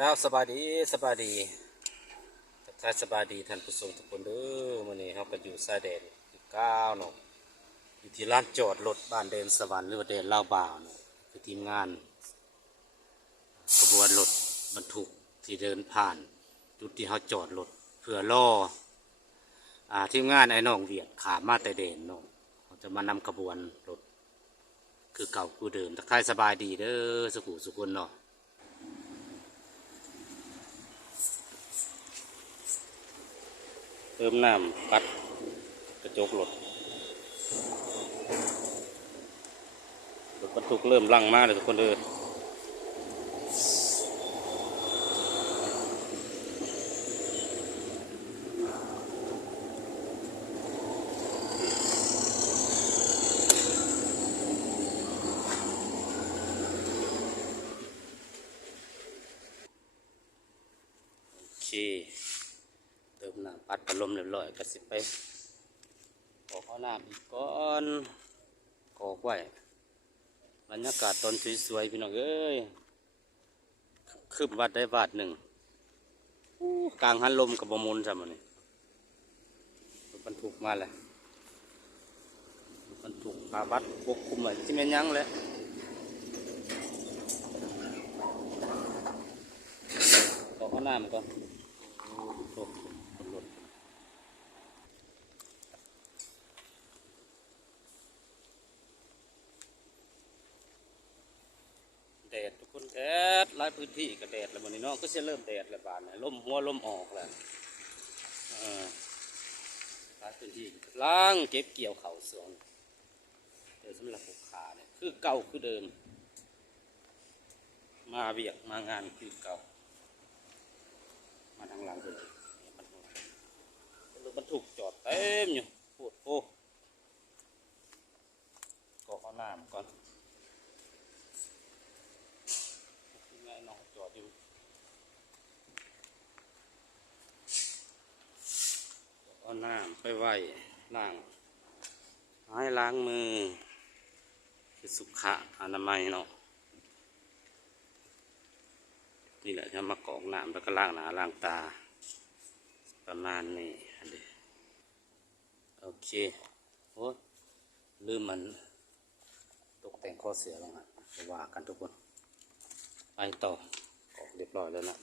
เจ้าสบายดีสบายดีทักทายสบายดีท่านผู้ชมทุกคนเด้อมื้อนี้เราก็อยู่ชายแดนที่9เนาะอยู่ที่ลานจอดรถบ้านเดนสวรรค์หรือว่าเดนลาวบ่าวเนาะคือทีมงานขบวนรถบรรทุกที่เดินผ่านจุดที่เขาจอดรถเพื่อรอทีมงานไอ้น้องเวียดขามาแต่เดนเนาะเขาจะมานำขบวนรถคือเก่าคือเดิมทักทายสบายดีเด้อสุขุนเนาะเติมน้ำปัดกระจกรถบรรทุกเริ่มลั่งมาเลยทุกคนเลยโอเคเติมน้ำปัดพัดลมเรียบร้อยก็สิไปขอข้าวน้ำอีกก้อนกอกไว้บรรยากาศตอนสวยๆพี่น้องเอ้ยคืบวัดได้วัดหนึ่งกลางหันลมกับบมุนจำมันนี่บรรทุกมาเลยบรรทุกพาวัดปกคุมเหมือนที่แม่นยังเลยขอข้าวน้ำก่อนแดดทุกคนแดดหลายพื้นที่ก็แดดแล้วมันนี่เนาะก็จะเริ่มแดดแล้วบานลมหัวลมออกแล้วหลายพื้นที่ล้างเก็บเกี่ยวเข่าสวนเดี๋ยวสำหรับปลูกขาเนี่ยคือเก่าคือเดิมมาเบียกมางานคือเก่ามาทางหลังเลยบรรทุกจอดเต็มอยู่โอ้โหก็เอาน้ำก่อนง่ายน้องจอดอยู่เอาน้ำไปไว้ล้างให้ล้างมือคือสุขอนามัยเนาะนี่แหละจะมากรอกน้ำแล้วก็ล้างหน้าล้างตาประมาณนี้โอเคโอ้ลืมมันตกแต่งข้อเสียแล้วฮะว่ากันทุกคนไปต่อออกเรียบร้อยแล้วนะ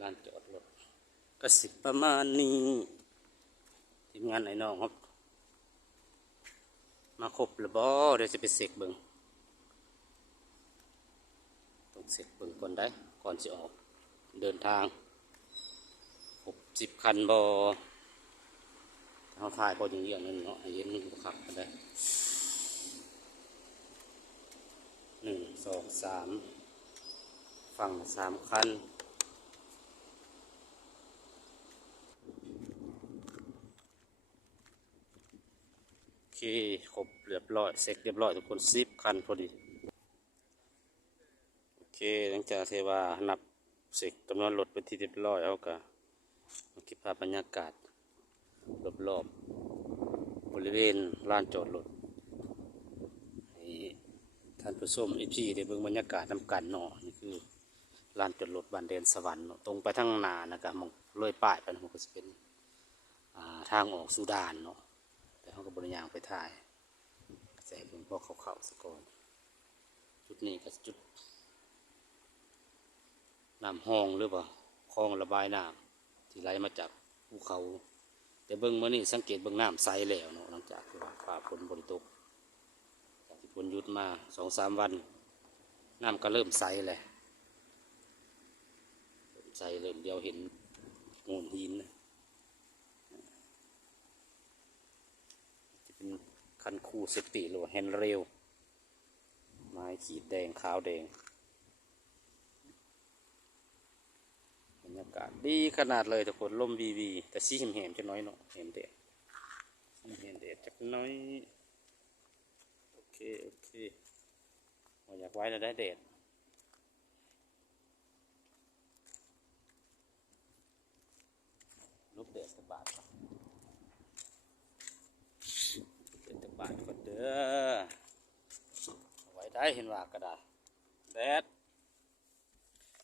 ลานจอดรถก็สิประมาณนี้ทีมงานไหนน้องครับมาครบหรือบ่เดี๋ยวจะไปเสกเบิ่งต้องเสกเบิ่งก่อนได้ก่อนจะออกเดินทาง60 คันบ่เขาถ่ายพออย่างเงี้ยนั่นเนาะเห็นมันขับกันได้1 2 3ฝั่ง3 คันโอเคครบเรียบร้อยเสร็จเรียบร้อยทุกคน10 คันพอดีโอเคหลังจากเทวานับเสร็จจำนวนรถเป็นที่เรียบร้อยเอาก็มาเก็บภาพบรรยากาศรอบๆบริเวณลานจอดรถให้ท่านผู้ชมที่ได้เบิ่งบรรยากาศนำกันเนาะนี่คือลานจอดรถบ้านเดนสวรรค์เนาะตรงไปทางนานะครับมองเลยป้ายไปมันก็จะเป็นทางออกสุดานเนาะแต่เขาก็บริยางไปถ่ายใส่เบิ่งพวกเขาสะก่อนจุดนี้ก็จุดน้ำห้องหรือเปล่าคลองระบายน้ำที่ไหลมาจากภูเขาแต่เบิ่งเมื่อนี้สังเกตเบิ่งน้ำใสแล้วเนาะหลังจากฝ่าฝนบริตกจากที่ฝนหยุดมา2-3 วันน้ำก็เริ่มใสเลยใสเริ่มเดียวเห็นโงนหินจะเป็นคันคู่เซฟตี้หรือว่าแฮนด์เรลไม้ขีดแดงขาวแดงบรรยากาศดีขนาดเลยทุกคนลมวีแต่สีเห็มจะน้อยเนาะเห็มเด็ดจักน้อยโอเคอยากไว้แล้วได้เด็ดลูกเด็ดสบาย ด้อไว้ได้เห็นว่ากระดาษแดด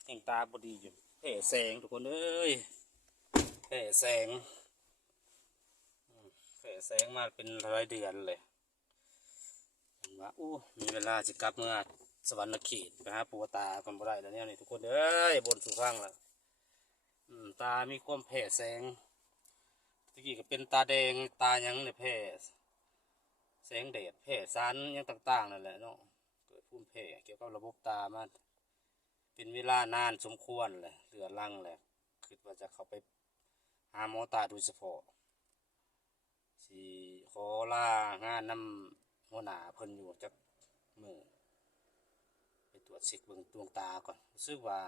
แห่งตาบดีอยู่แผ่แสงทุกคนเอ้ยแผ่แสงแผ่แสงมาเป็นรายเดือนเลยเห็นว่าอู้มีเวลาจะกลับเมื่อสวรรค์เขตไปหาปูตาก่อนบ่ได้แล้วเนี่ยนี่ทุกคนเอ้ยบนสู่ข้างแล้วตามีความแผ่แสงตะกี้ก็เป็นตาแดงตายังเนี่ยแผ่แสงแดดแผ่สารยังต่างๆนั่นแหละเนาะเกิดภูมิแพ้เกี่ยวกับระบบตามันเป็นเวลานานสมควรเลยเหลือรังแหละคิดว่าจะเข้าไปหาหมอตาโดยเฉพาะสิขอลางานนำหัวหน้าเพิ่นอยู่จักมื้อไปตรวจเช็คเบิ่งดวงตาก่อนรู้สึกว่า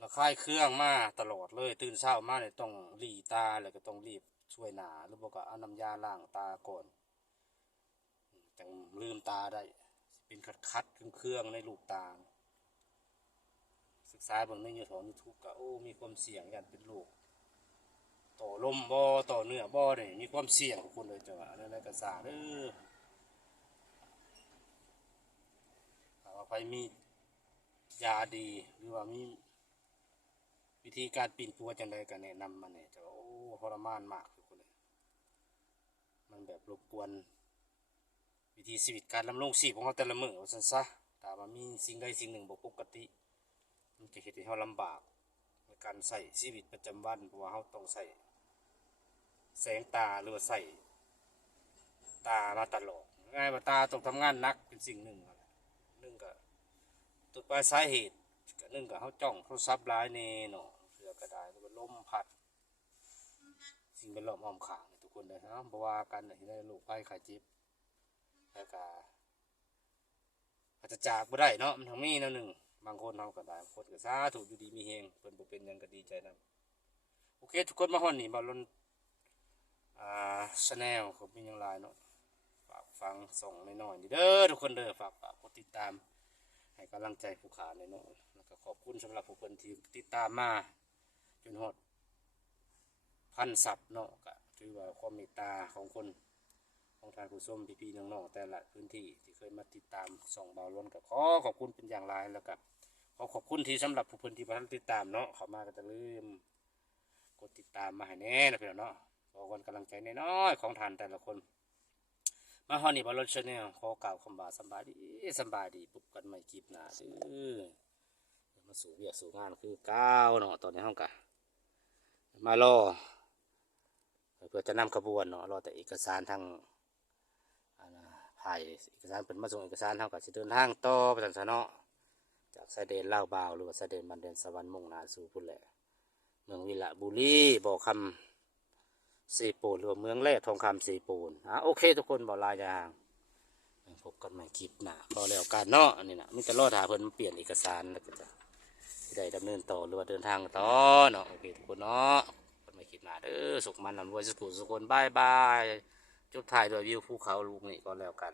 ระคายเคืองมาตลอดเลยตื่นเช้ามาเนี่ยต้องหลีตาแล้วก็ต้องรีบช่วยหน้าหรือบ่ก็เอาน้ำยาล้างตาก่อนจังลืมตาได้เป็นคัดๆเครื่องๆในลูกตาศึกษาเบิ่งในYouTube ก็โอ้มีความเสี่ยงกันเป็นโรคต่อลมบ่ต่อเนื้อบ่นี่มีความเสี่ยงของคนเลยจังว่าอะไรก็สร้างเด้อถ้าว่าใครมียาดีหรือว่ามีวิธีการปีนปัวจังไดก็แนะนำมาเนี่ยจะโอ้ทรมานมากทุกคนเลยมันแบบรบกวนวิธีชีวิตการดำรงชีพของเราแต่ละมื้อว่าซั่นซะถ้าว่ามีสิ่งใดสิ่งหนึ่งบ่ปกติมันจะเฮ็ดให้เราลำบากในการใช้ชีวิตประจำวันเพราะว่าเราต้องใช้แสงตาหรือว่าใช้ตามาตลอดง่ายว่าตาต้องทำงานหนักเป็นสิ่งหนึ่งหนึ่งก็ตัวปลายสาเหตุก็หนึ่งก็เขาจ้องโทรศัพท์หลายแน่เนาะเสือก็ได้หรือว่าลมพัดสิ่งเป็นล้อมอ้อมข้างทุกคนเลยนะเพราะว่ากันที่ได้โรคภัยไข้เจ็บแล้วก็อาจจะจากบ่ได้เนาะมันทั้งมีแนวหนึ่งบางคนเขาก็ได้คนก็สาธุอยู่ดีมีแฮงเพิ่นบ่เป็นหยังก็ดีใจนํโอเคทุกคนมาฮอดนี่บ่ลนชาแนลผมมีหยังหลายเนาะฝากฟังส่งน้อยๆนี่เด้อทุกคนเด้อฝากกดติดตามให้กำลังใจผู้ขาน้อยๆแล้วก็ขอบคุณสำหรับผู้คนที่ติดตามมาจนฮอดพันซับเนาะก็ถือว่าความเมตตาของคนของทานผู้ชมพี่ๆน้องๆแต่ละพื้นที่ที่เคยมาติดตามส่องเบาล้นก็ขอขอบคุณเป็นอย่างไรแล้วก็ขอบคุณที่สำหรับผู้คนที่มาติดตามเนาะเขามาก็จะลืมกดติดตามมาให้แน่นะพี่น้องเนาะขอคนกำลังใจน้อยๆของทานแต่ละคนมาฮอนี่บอลลูนชาแนลขอกล่าวคำบาสบายดีสบายดีปุ๊บกันไม่คลิปหนาเด้อมาสู่เวียกสู่งานคือก้าวเนาะตอนนี้ห้องกะมารอเพื่อจะนำขบวนเนาะรอแต่เอกสารทางถ่ายเอกสารเป็นมาส่งเอกสารเท่ากับจะเดินทางต่อไปทางสนอจากสายเดนเล่าบาวหรือว่าสายเดนบันเดนสวรรค์มุ่งหน้าสู่พุ่นแหละเมืองวิละบุรีบ่อคำสีปูนหรือเมืองแร่ทองคำสีปูนโอเคทุกคนบ่ลายอย่างพบกันใหม่คลิปหน้าพอแล้วกันเนาะนี่นะมิจะรอดหาเพิ่นเปลี่ยนเอกสารแล้วก็จะได้ดำเนินต่อหรือว่าเดินทางต่อเนาะโอเคทุกคนเนาะกันใหม่คลิปหน้าเด้อสุขมันลำรวยสุขสุขคนบายบายจบถ่ายโดยวิวภูเขาลูกนี่ก็แล้วกัน